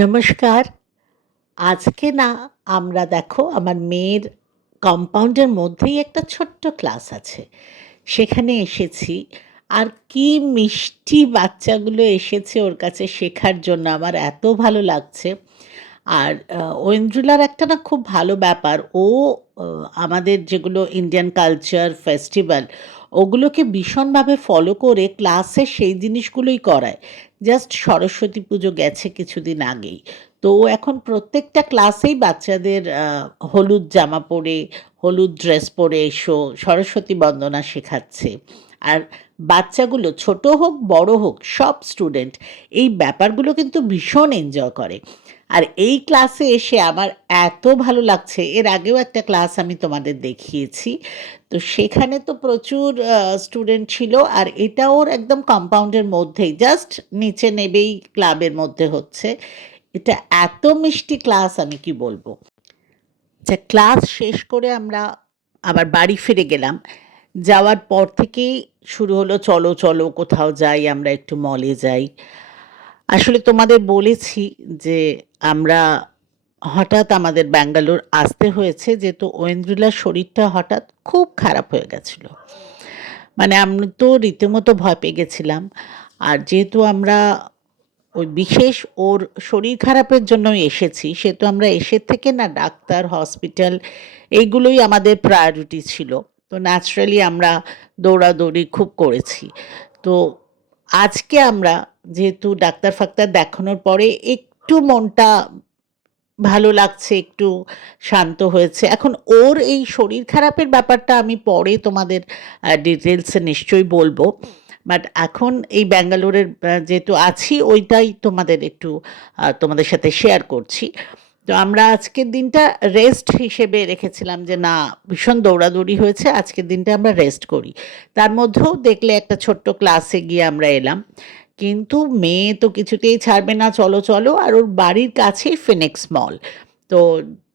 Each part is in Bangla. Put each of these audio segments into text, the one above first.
নমস্কার। আজকে না আমরা দেখো আমার মেয়ের কম্পাউন্ডের মধ্যেই একটা ছোট্ট ক্লাস আছে। সেখানে এসেছি। আর কি মিষ্টি বাচ্চাগুলো এসেছে ওর কাছে শেখার জন্য। আমার এত ভালো লাগছে। আর ঐন্দ্রিলার একটা না খুব ভালো ব্যাপার। ও আ আমাদের যেগুলো ইন্ডিয়ান কালচার, ফেস্টিভ্যাল ওগুলোকে ভীষণভাবে ফলো করে ক্লাসে সেই জিনিসগুলোই করায়। জাস্ট সরস্বতী পুজো গেছে কিছুদিন আগেই। তো ও এখন প্রত্যেকটা ক্লাসেই বাচ্চাদের হলুদ জামা পরে, হলুদ ড্রেস পরে এসো, সরস্বতী বন্দনা শেখাচ্ছে। আর বাচ্চাগুলো ছোট হোক, বড় হোক সব স্টুডেন্ট এই ব্যাপারগুলো কিন্তু ভীষণ এনজয় করে। আর এই ক্লাসে এসে আমার এত ভালো লাগছে। এর আগেও একটা ক্লাস আমি তোমাদের দেখিয়েছি। তো সেখানে তো প্রচুর স্টুডেন্ট ছিল। আর এটা ওর একদম কম্পাউন্ডের মধ্যেই জাস্ট নিচে নেবেই ক্লাবের মধ্যে হচ্ছে। এটা এত মিষ্টি ক্লাস আমি কি বলবো। আচ্ছা, ক্লাস শেষ করে আমরা আবার বাড়ি ফিরে গেলাম। যাওয়ার পর থেকেই শুরু হলো, চলো চলো কোথাও যাই, আমরা একটু মলে যাই। আসলে তোমাদের বলেছি যে আমরা হঠাৎ আমাদের ব্যাঙ্গালোর আসতে হয়েছে যেহেতু ঐন্দ্রিলার শরীরটা হঠাৎ খুব খারাপ হয়ে গেছিল। মানে আমি তো রীতিমতো ভয় পেয়ে গেছিলাম। আর যেহেতু আমরা ওই বিশেষ ওর শরীর খারাপের জন্যই এসেছি, সেহেতু আমরা এসে থেকে না ডাক্তার, হসপিটাল এইগুলোই আমাদের প্রায়োরিটি ছিল। তো ন্যাচারালি আমরা দৌড়াদৌড়ি খুব করেছি। তো আজকে আমরা যেহেতু ডাক্তার-ফাক্তার দেখানোর পরে একটু মনটা ভালো লাগছে, একটু শান্ত হয়েছে। এখন ওর এই শরীর খারাপের ব্যাপারটা আমি পরে তোমাদের ডিটেইলসে নিশ্চয়ই বলব। বাট এখন এই ব্যাঙ্গালোরের যেহেতু আছি ওইটাই তোমাদের একটু তোমাদের সাথে শেয়ার করছি। তো আমরা আজকের দিনটা রেস্ট হিসেবে রেখেছিলাম যে না, ভীষণ দৌড়াদৌড়ি হয়েছে, আজকের দিনটা আমরা রেস্ট করি। তার মধ্যেও দেখলে একটা ছোট্ট ক্লাসে গিয়ে আমরা এলাম। কিন্তু মেয়ে তো কিছুতেই ছাড়বে না, চলো চলো। আর ওর বাড়ির কাছেই ফিনিক্স মল। তো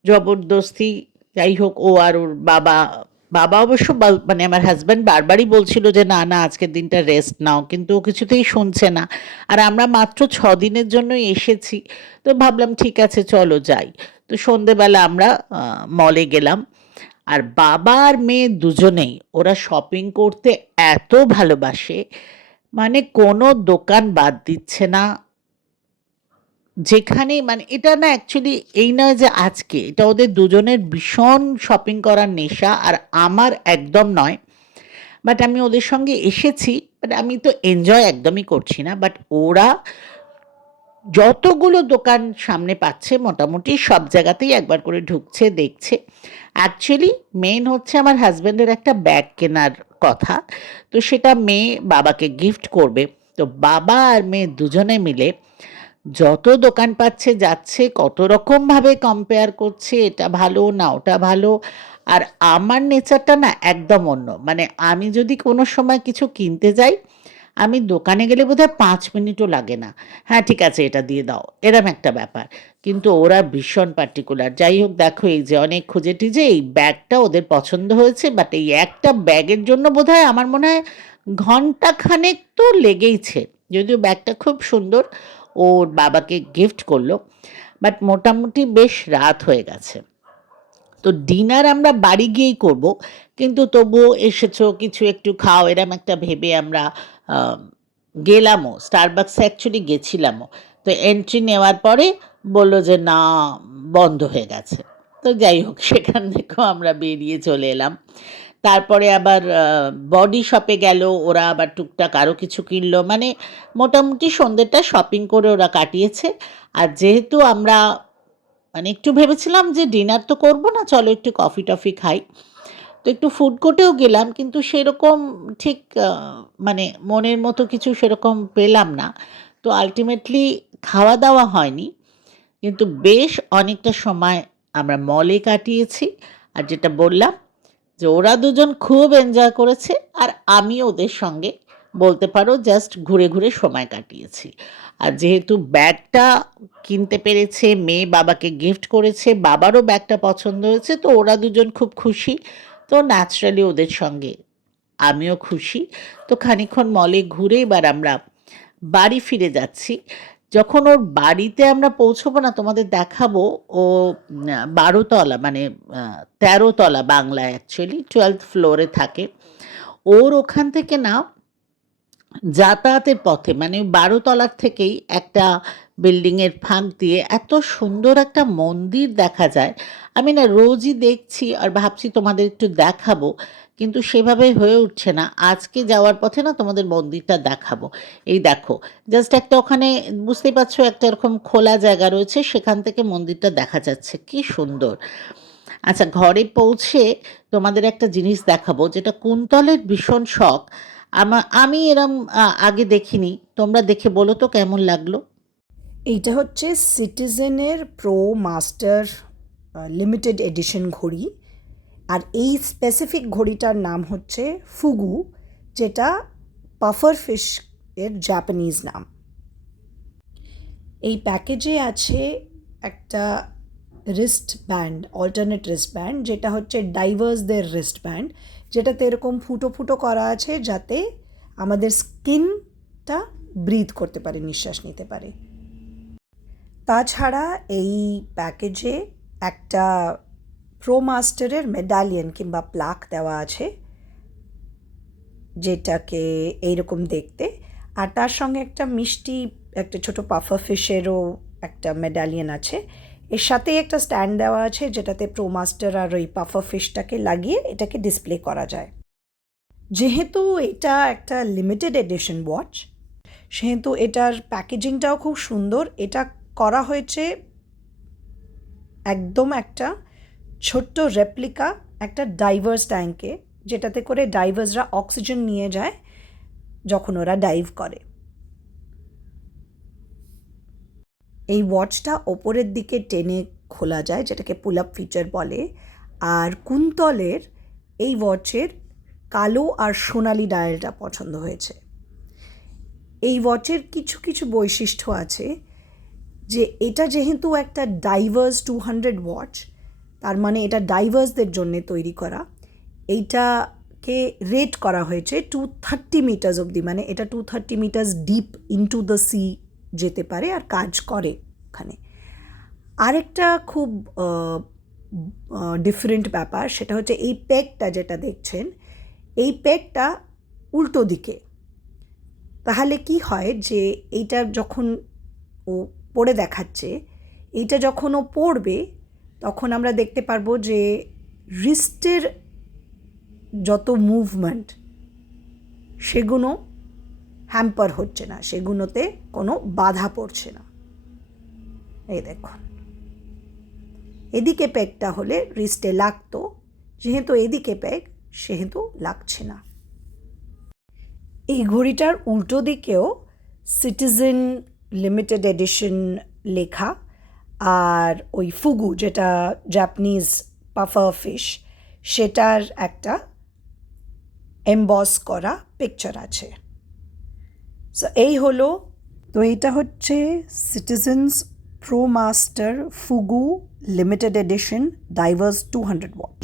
জবরদস্তি যাই হোক ও আর ওর বাবা, বাবা অবশ্য মানে আমার হাজব্যান্ড বারবারই বলছিল যে না না আজকের দিনটা রেস্ট নাও, কিন্তু ও কিছুতেই শুনছে না। আর আমরা মাত্র 6 দিনের জন্যই এসেছি। তো ভাবলাম ঠিক আছে চলো যাই। তো সন্ধেবেলা আমরা মলে গেলাম। আর বাবা আর মেয়ে দুজনেই ওরা শপিং করতে এত ভালোবাসে, মানে কোনো দোকান বাদ দিচ্ছে না। যেখানেই মানে এটা না অ্যাকচুয়ালি এই নয় যে আজকে, এটা ওদের দুজনের ভীষণ শপিং করার নেশা। আর আমার একদম নয়। বাট আমি ওদের সঙ্গে এসেছি, বাট আমি তো এনজয় একদমই করছি না। বাট ওরা যতগুলো দোকান সামনে পাচ্ছে মোটামুটি সব জায়গাতেই একবার করে ঢুকছে, দেখছে। অ্যাকচুয়ালি মেন হচ্ছে আমার হাজব্যান্ডের একটা ব্যাগ কেনার কথা। তো সেটা মেয়ে বাবাকে গিফট করবে। তো বাবা আর মেয়ে দুজনে মিলে যত দোকান পাচ্ছে যাচ্ছে, কত রকমভাবে কম্পেয়ার করছে, এটা ভালো না ওটা ভালো। আর আমার নেচারটা না একদম অন্য। মানে আমি যদি কোনো সময় কিছু কিনতে যাই, আমি দোকানে গেলে বোধহয় ৫ মিনিটও লাগে না। হ্যাঁ ঠিক আছে এটা দিয়ে দাও, এরম একটা ব্যাপার। কিন্তু ওরা ভীষণ পার্টিকুলার। যাই হোক দেখো এই যে অনেক খুঁজে টুজে এই ব্যাগটা ওদের পছন্দ হয়েছে। বাট এই একটা ব্যাগের জন্য বোধহয় আমার মনে হয় ঘন্টা খানেক তো লেগেইছে। যদিও ব্যাগটা খুব সুন্দর, ওর বাবাকে গিফট করলো। বাট মোটামুটি বেশ রাত হয়ে গেছে। তো ডিনার আমরা বাড়ি গিয়েই করব। কিন্তু তবুও এসেছো কিছু একটু খাও এরম একটা ভেবে আমরা আহ, গেলামও। স্টারবাক্সে অ্যাকচুয়ালি গেছিলামও। তো এন্ট্রি নেওয়ার পরে বললো যে না, বন্ধ হয়ে গেছে। তো যাই হোক সেখান থেকেও আমরা বেরিয়ে চলে এলাম। তারপরে আবার বডি শপে গেল ওরা, আবার টুকটাক আরও কিছু কিনলো। মানে মোটামুটি সন্ধ্যেটা শপিং করে ওরা কাটিয়েছে। আর যেহেতু আমরা মানে একটু ভেবেছিলাম যে ডিনার তো করব না, চলো একটু কফি টফি খাই। তো একটু ফুড কোর্টেও গেলাম, কিন্তু সেরকম ঠিক মানে মনের মতো কিছু সেরকম পেলাম না। তো আলটিমেটলি খাওয়া দাওয়া হয়নি। কিন্তু বেশ অনেকটা সময় আমরা মলে কাটিয়েছি। আর যেটা বললাম যে ওরা দুজন খুব এনজয় করেছে। আর আমি ওদের সঙ্গে বলতে পারো জাস্ট ঘুরে ঘুরে সময় কাটিয়েছি। আর যেহেতু ব্যাগটা কিনতে পেরেছে, মেয়ে বাবাকে গিফট করেছে, বাবারও ব্যাগটা পছন্দ হয়েছে, তো ওরা দুজন খুব খুশি। তো ন্যাচারালি ওদের সঙ্গে আমিও খুশি। তো খানিকক্ষণ মলে ঘুরে এবার আমরা বাড়ি ফিরে যাচ্ছি। যখন ওর বাড়িতে আমরা পৌঁছবো না তোমাদের দেখাবো ও ১২ তলা মানে ১৩ তলা বাংলায় অ্যাকচুয়ালি 12th ফ্লোরে থাকে। ওর ওখান থেকে না যাতায়াতের পথে মানে ১২ তলার থেকেই একটা বিল্ডিংয়ের ফাঁক দিয়ে এত সুন্দর একটা মন্দির দেখা যায়। আমি না রোজই দেখছি আর ভাবছি তোমাদের একটু দেখাবো। কিন্তু সেভাবে হয়ে উঠছে না। আজকে যাওয়ার পথে না তোমাদের মন্দিরটা দেখাবো। এই দেখো, জাস্ট একটা ওখানে বুঝতেই পারছো একটা এরকম খোলা জায়গা রয়েছে, সেখান থেকে মন্দিরটা দেখা যাচ্ছে। কি সুন্দর! আচ্ছা, ঘরে পৌঁছে তোমাদের একটা জিনিস দেখাবো যেটা কুন্তলের ভীষণ শখ। আমি এরম আগে দেখিনি। তোমরা দেখে বলো তো কেমন লাগলো? এইটা হচ্ছে সিটিজেনের প্রো মাস্টার লিমিটেড এডিশন ঘড়ি। আর এই স্পেসিফিক ঘড়িটার নাম হচ্ছে ফুগু, যেটা পাফার ফিশ এর জাপানিজ নাম। এই প্যাকেজে আছে একটা wrist band, alternate wrist band, যেটা হচ্ছে ডাইভার্সদের রিস্ট ব্যান্ড, যেটাতে এরকম ফুটো ফুটো করা আছে যাতে আমাদের স্কিনটা ব্রিথ করতে পারে, নিঃশ্বাস নিতে পারে। তাছাড়া এই প্যাকেজে একটা প্রো মাস্টারের মেডালিয়ন কিংবা প্লাক দেওয়া আছে, যেটাকে এইরকম দেখতে। আর তার সঙ্গে একটা মিষ্টি একটা ছোট পাফা ফিশেরও একটা মেডালিয়ন আছে। এর সাথেই একটা স্ট্যান্ড দেওয়া আছে যেটাতে প্রো মাস্টার আর ওই পাফা ফিশটাকে লাগিয়ে এটাকে ডিসপ্লে করা যায়। যেহেতু এটা একটা লিমিটেড এডিশন ওয়াচ, সেহেতু এটার প্যাকেজিংটাও খুব সুন্দর। এটা করা হয়েছে একদম একটা ছোট্ট রেপ্লিকা একটা ডাইভার্স ট্যাঙ্কে, যেটাতে করে ডাইভার্সরা অক্সিজেন নিয়ে যায় যখন ওরা ডাইভ করে। এই ওয়াচটা ওপরের দিকে টেনে খোলা যায়, যেটাকে পুল আপ ফিচার বলে। আর কুন্তলের এই ওয়াচের কালো আর সোনালি ডায়ালটা পছন্দ হয়েছে। এই ওয়াচের কিছু কিছু বৈশিষ্ট্য আছে, যে এটা যেহেতু একটা ডাইভার্স 200 ওয়াচ, তার মানে এটা ডাইভার্সদের জন্য তৈরি করা। এইটাকে রেট করা হয়েছে 230 মিটার্স অবধি, মানে এটা 230 metres deep into the sea যেতে পারে আর কাজ করে ওখানে। আরেকটা খুব ডিফারেন্ট ব্যাপার, সেটা হচ্ছে এই পেগটা যেটা দেখছেন, এই পেগটা উল্টো দিকে। তাহলে কি হয় যে এইটা যখন ও পড়ে দেখাচ্ছে, এইটা যখন ও পড়বে তখন আমরা দেখতে পারবো যে রিস্টের যত মুভমেন্ট সেগুলো হ্যাম্পার হচ্ছে না, সেগুলোতে কোনো বাধা পড়ছে না। এই দেখুন, এদিকে পেগটা হলে রিস্টে লাগতো, যেহেতু এদিকে পেগ সেহেতু লাগছে না। এই ঘড়িটার উল্টো দিকেও সিটিজেন লিমিটেড এডিশন লেখা, আর ওই ফুগু যেটা জাপানিজ পাফার ফিশ, সেটার একটা এমবস করা পিকচার আছে। সো এই হলো, তো এইটা হচ্ছে citizens pro master fugu limited edition diverse 200 watch.